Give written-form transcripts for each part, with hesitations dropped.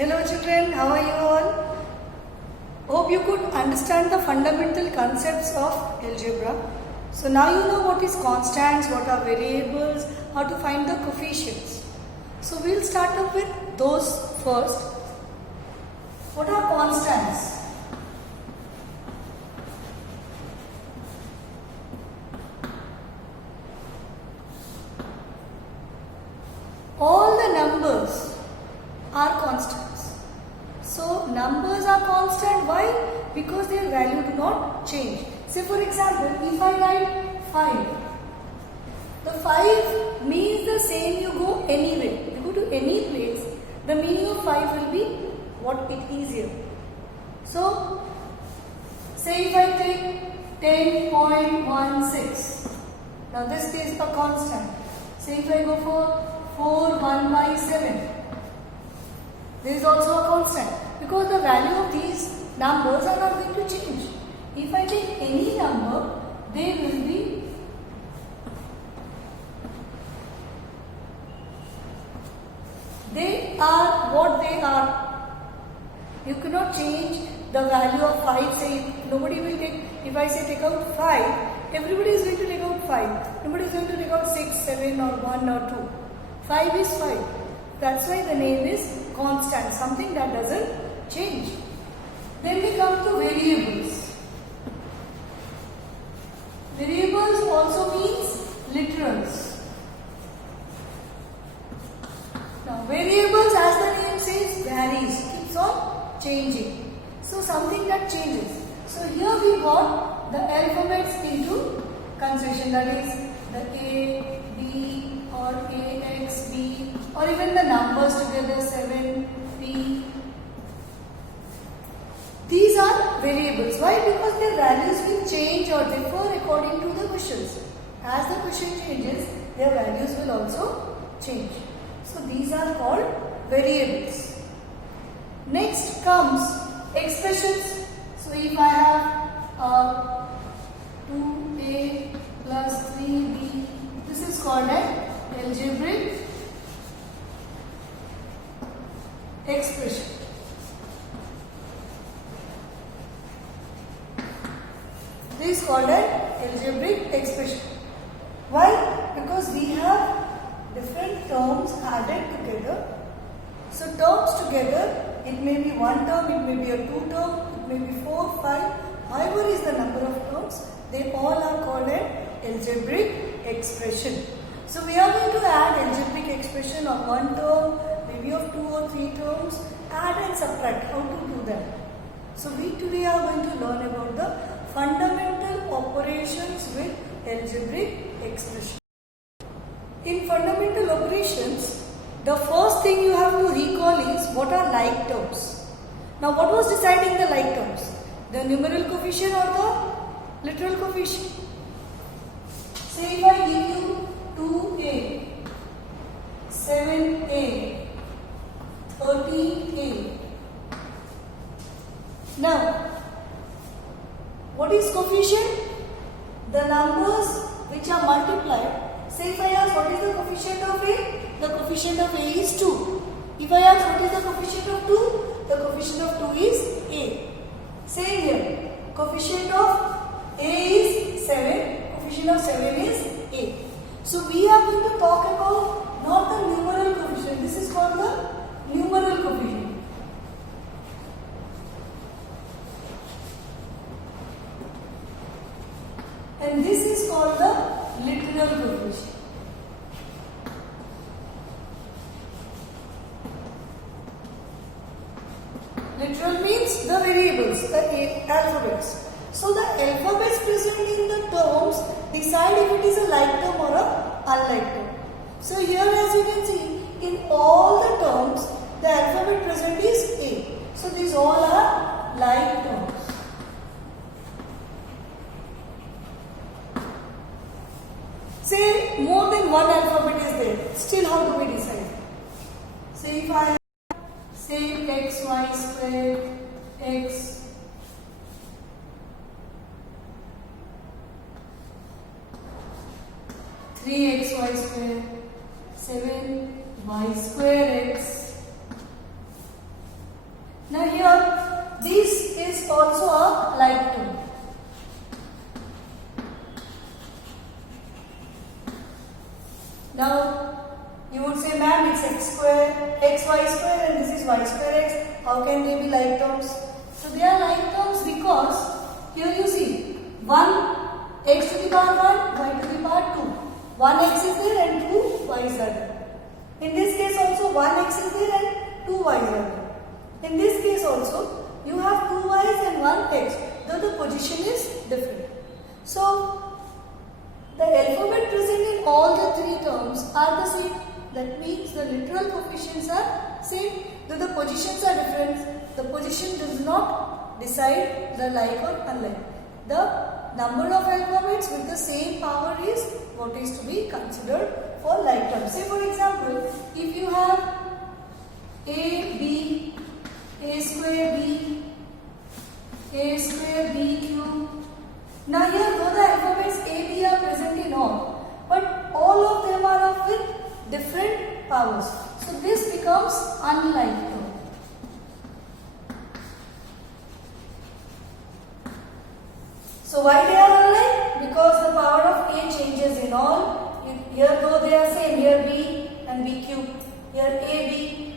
Hello children, how are you all? Hope you could understand the fundamental concepts of algebra. So now you know what is constants, what are variables, how to find the coefficients. So we'll start up with those first. What are constants? All the numbers are constants. So numbers are constant. Why? Because their value do not change. Say for example, if I write 5, the 5 means the same you go anywhere. You go to any place, the meaning of 5 will be what it is here. So say if I take 10.16, now this is a constant. Say if I go for 4/1/7, this is also a constant because the value of these numbers are not going to change. If I take any number, they will be what they are. You cannot change the value of 5. Say nobody will take, if I say take out 5, everybody is going to take out 5. Nobody is going to take out 6, 7 or 1 or 2. 5 is 5. That's why the name is constant, something that doesn't change. Then we come to variables. Variables also means literals. Now variables, as the name says, varies, keeps on changing. So something that changes. So here we got the alphabets into consideration, that is the A, B or A, X, B, or even the numbers together 7, P. These are variables. Why? Because their values will change or differ according to the questions. As the question changes, their values will also change. So these are called variables. Next comes expressions. So if I have 2a plus 3b, this is called an algebraic expression. This is called an algebraic expression. Why? Because we have different terms added together. So terms together, it may be one term, it may be a two term, it may be 4, 5. However is the number of terms, they all are called an algebraic expression. So we are going to add algebraic expression of one term, maybe of 2 or 3 terms, add and subtract, how to do that. So we today are going to learn about the fundamental operations with algebraic expression. In fundamental operations, the first thing you have to recall is what are like terms. Now what was deciding the like terms? The numeral coefficient or the literal coefficient? Say if I give you 2a, 7a, 13a. Now, what is coefficient? The numbers which are multiplied. Say if I ask what is the coefficient of a? The coefficient of a is 2. If I ask what is the coefficient of 2? The coefficient of 2 is a. Same here. Coefficient of a is 7. Coefficient of 7 is a. So we are going to talk about not the numeral coefficient. This is called the numeral coefficient. And this is called the literal coefficient. Literal means the variables, the alphabets. So the alphabets present in the terms decide if it is a like term or a unlike term. So here as you can see, in all the terms, the alphabet present is A. So these all are like terms. Say more than one alphabet is there, still how do we decide? Say if I say x, y square, x, 3xy square, 7y square x, also a like term. Now you would say, ma'am, it's x square, xy square, and this is y square x. How can they be like terms? So they are like terms because here you see 1 x to the power 1, y to the power 2. 1 x is there and 2 y's are there. In this case also 1 x is there and 2 y's are there. In this case also you have 2 y's and 1 x, though the position is different. So the alphabet present in all the three terms are the same. That means the literal coefficients are same, though the positions are different. The position does not decide the like or unlike. The number of alphabets with the same power is what is to be considered for like terms. Say for example, if you have a, b, a square b, a square b cube. Now here though the alphabets a, b are present in all, but all of them are of with different powers. So this becomes unlike term. So why they are unlike? Because the power of a changes in all. Here though they are same, here b and b cube, here a, b.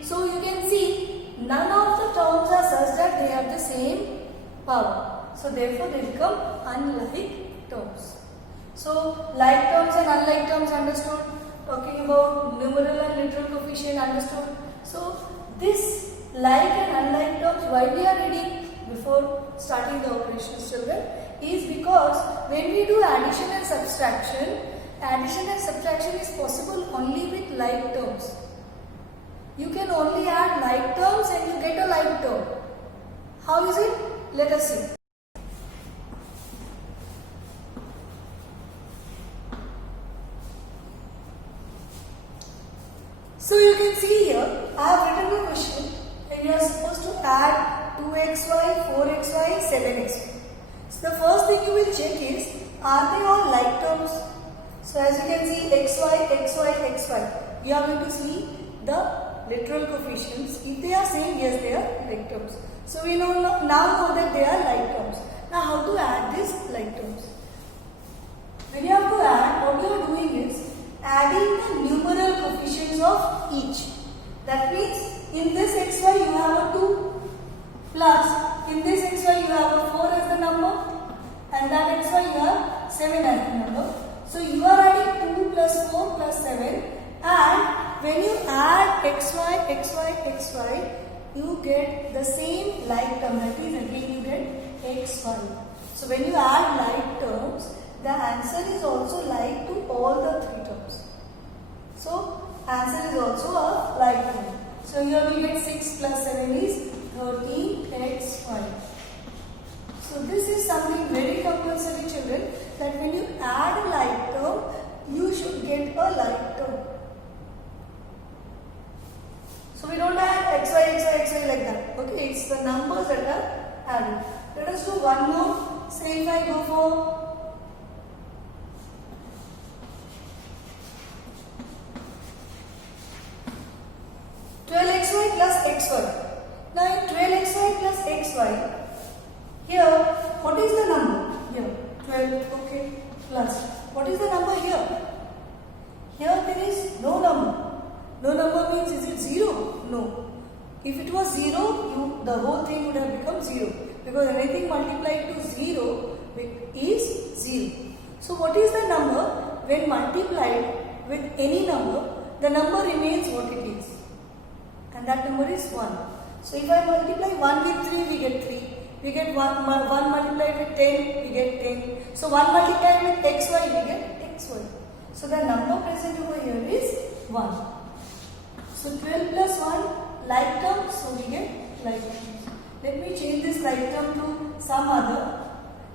So you can see none of the terms are such that they have the same power. So therefore they become unlike terms. So like terms and unlike terms understood. Talking about numeral and literal coefficient understood. So this like and unlike terms, why we are reading before starting the operations, children, is because when we do addition and subtraction is possible only with like terms. You can only add like terms and you get a like term. How is it? Let us see. So you can see here, I have written a question and you are supposed to add 2xy, 4xy, 7xy. So the first thing you will check is, are they all like terms? So as you can see, xy, xy, xy. You are going to see the literal coefficients. If they are same, yes, they are like terms. So we now know that they are like terms. Now how to add these like terms? When you have to add, what you are doing is adding the numeral coefficients of each. That means in this xy you have a 2 plus in this xy you have a 4 as the number and that xy you have 7 as the number. So you are adding 2 plus 4 plus 7 and when you add xy, xy, xy you get the same like term, that is again you get xy. So when you add like terms, the answer is also like to all the three terms. So answer is also a like term. So here we get 6 plus 7 is 13xy. So this is something very compulsory, children, that when you add a like term, you should get a like term. So we don't add xy, xy, xy like that. Okay, it's the numbers that are added. Let us do one more. Say if I go for 12xy plus xy. Now in 12xy plus xy, here what is the number? Here 12, okay, plus. What is the number here? Here there is no number. No number means is it 0? No. If it was 0, the whole thing would have become 0. Because anything multiplied to 0 is 0. So what is the number? When multiplied with any number, the number remains what it is. And that number is 1. So if I multiply 1 with 3, we get 3. We get 1 multiplied with 10, we get 10. So 1 multiplied with xy, we get xy. So the number present over here is 1. So 12 plus 1 like term, so we get like term. Let me change this like term to some other,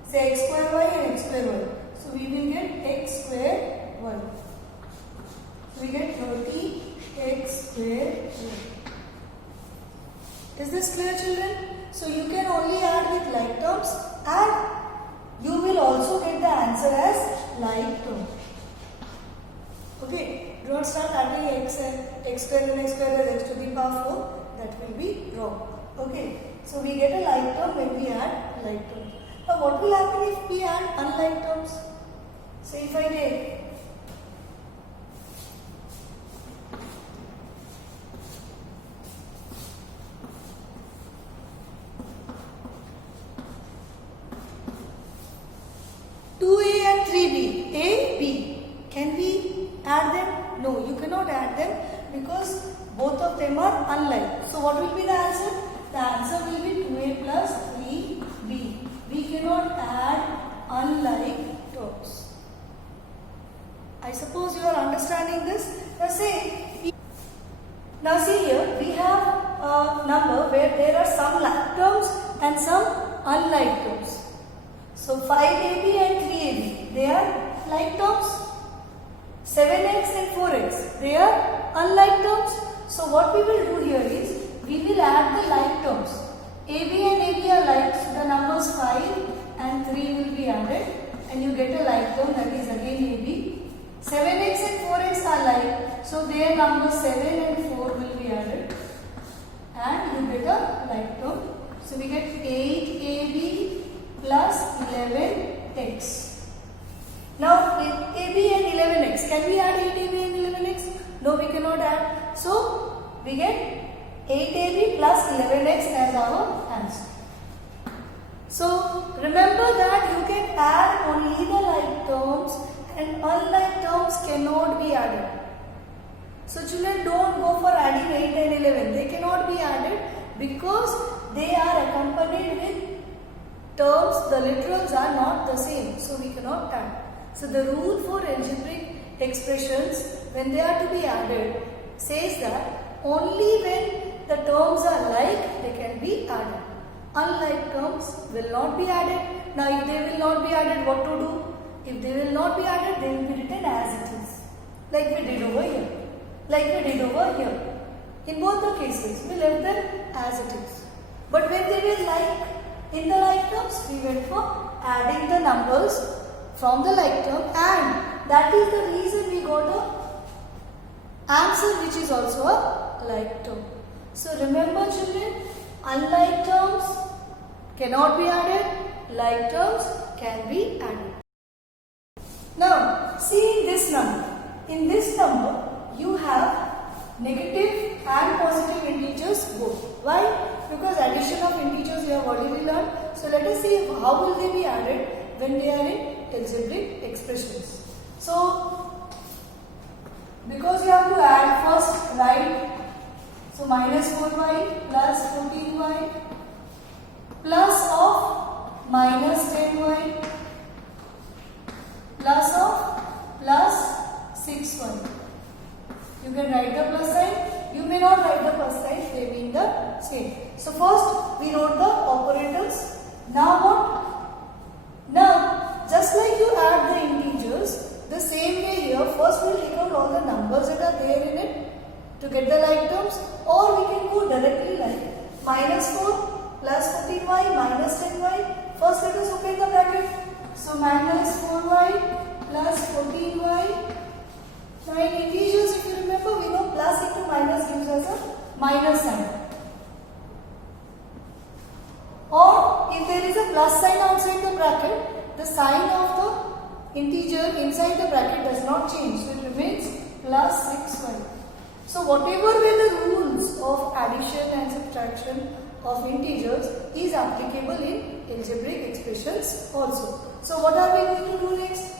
say x square y and x square y. So we will get x square y. So we get 30x square y. Is this clear, children? So you can only add with like terms and you will also get the answer as like term. Okay, do not start adding x square and x square as x to the power 4. That will be wrong. Okay, so we get a like term when we add like terms. Now what will happen if we add unlike terms? So if I take 2a and 3b, a, b, can we add them? No, you cannot add them because both of them are unlike. So what will be the answer? The answer will be 2a plus 3b. We cannot add unlike terms. I suppose you are understanding this. Now see here, we have a number where there are some like terms and some unlike terms. So 5ab and 3ab, they are like terms. 7x and 4x, they are unlike terms. So what we will do here is, we will add the like terms. ab and ab are like, so the numbers 5 and 3 will be added and you get a like term, that is again ab. 7x and 4x are like, so their numbers 7 and 4 will be added and you get a like term. So we get 8ab plus 11x. Now ab and 11x, can we add 8ab and 11x? No, we cannot add. So we get 8ab plus 11x as our answer. So remember that you can add only the like terms and unlike terms cannot be added. So children, don't go for adding 8 and 11. They cannot be added because they are accompanied with terms, the literals are not the same. So we cannot add. So the rule for algebraic expressions when they are to be added says that only when the terms are like they can be added. Unlike terms will not be added. Now if they will not be added, what to do? If they will not be added, they will be written as it is. Like we did over here. Like we did over here. In both the cases, we left them as it is. But when they were like, in the like terms, we went for adding the numbers from the like term, and that is the reason we got a answer which is also a like term. So remember children, unlike terms cannot be added, like terms can be added. Now see this number. In this number you have negative and positive integers both. Why? Because addition of integers you have already learned. So let us see how will they be added when they are in algebraic expressions. So because you have to add first, right? So minus 4y plus 14y plus of minus 10y plus of plus 6y. You can write the plus sign. You may not write the plus sign. They mean the same. So first we wrote the operators. Now what? Now just like you add the integers, the same way here. First we will take out all the numbers that are there in it to get the like terms, or we can go directly like minus 4 plus 14y minus 10y. First let us open the bracket. So minus 4y plus 14y. Now in integers, if you remember, we know plus into minus gives us a minus sign. Or if there is a plus sign outside the bracket, the sign of the integer inside the bracket does not change. So it remains plus 6y. So whatever were the rules of addition and subtraction of integers is applicable in algebraic expressions also. So what are we going to do next?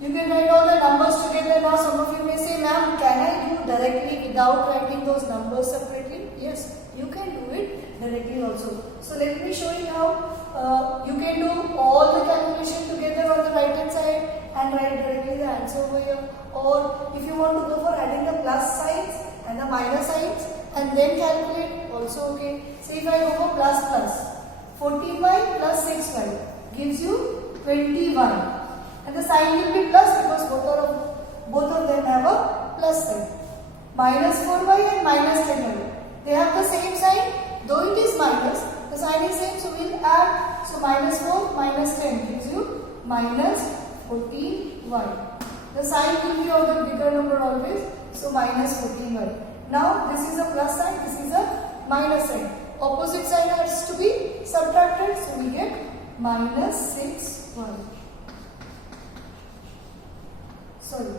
You can write all the numbers together. Now some of you may say, ma'am, can I do directly without writing those numbers separately? Yes, you can do it directly also. So let me show you how you can do all the calculation together on the right hand side and write directly the answer over here. Or if you want to go for adding the plus signs and the minus signs and then calculate, also okay. Say if I go for plus plus, 14y plus 6y gives you 20y. And the sign will be plus because both of them have a plus sign. Minus 4y and minus 10y. They have the same sign, though it is minus, the sign is same, so we will add. So minus 4 minus 10 gives you minus 14y. The sign will be of the bigger number always, so minus 14y. Now this is a plus sign, this is a minus sign. Opposite sign has to be subtracted, so we get minus 6y. Sorry.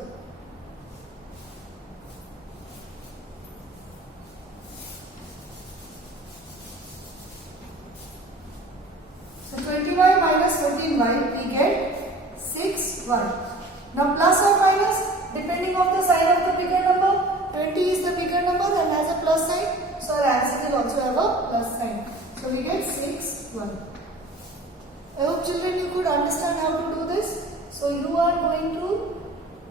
So 20y minus 14y, we get 6y. Now plus or minus, depending on the sign of the bigger number. 20 is the bigger number and has a plus sign. So our answer will also have a plus sign. So we get 6y. I hope children you could understand how to do this. So you are going to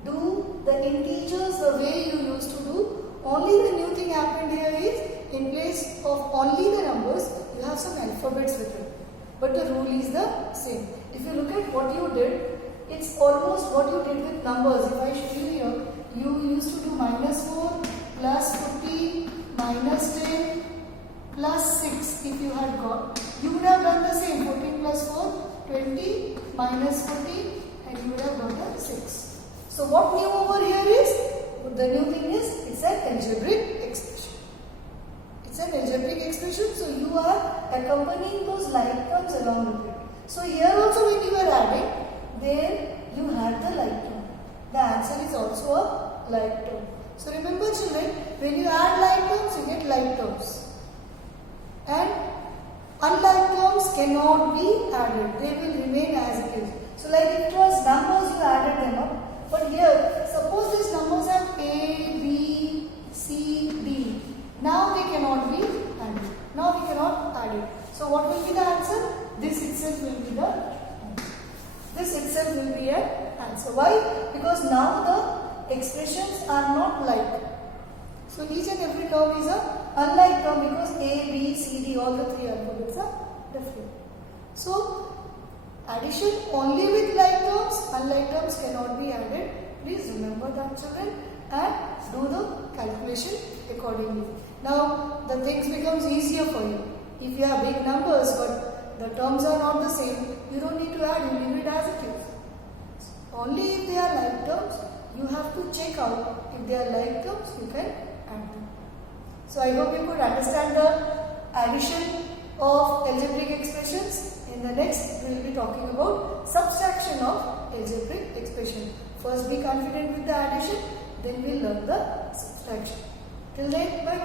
do the integers the way you used to do. Only the new thing happened here is in place of only the numbers, you have some alphabets with it. But the rule is the same. If you look at what you did, it's almost what you did with numbers. If I show you here, you used to do minus 4 plus 50 minus 10 plus 6 if you had got. You would have done the same. 14 plus 4, 20 minus 40 and you would have got a 6. So what new over here is, the new thing is, it's an algebraic expression. It's an algebraic expression, so you are accompanying those like terms along with it. So here also when you are adding, then you had the like term. The answer is also a like term. So remember children, when you add like terms, you get like terms. And unlike terms cannot be added. They will remain as it is. So like if it was numbers, you added them up. But here, suppose these numbers have A, B, C, D. Now they cannot be added. Now we cannot add it. So what will be the answer? This itself will be the answer. This itself will be an answer. Why? Because now the expressions are not like. So each and every term is a unlike term because A, B, C, D, all the three alphabets are different. So addition only with like terms, unlike terms cannot be added. Please remember that children and do the calculation accordingly. Now the things becomes easier for you. If you have big numbers but the terms are not the same, you don't need to add, you leave it as it is. Only if they are like terms, you have to check out. If they are like terms, you can add them. So I hope you could understand the addition of algebraic expressions. In the next, we will be talking about subtraction of algebraic expression. First be confident with the addition, then we will learn the subtraction. Till then, bye bye.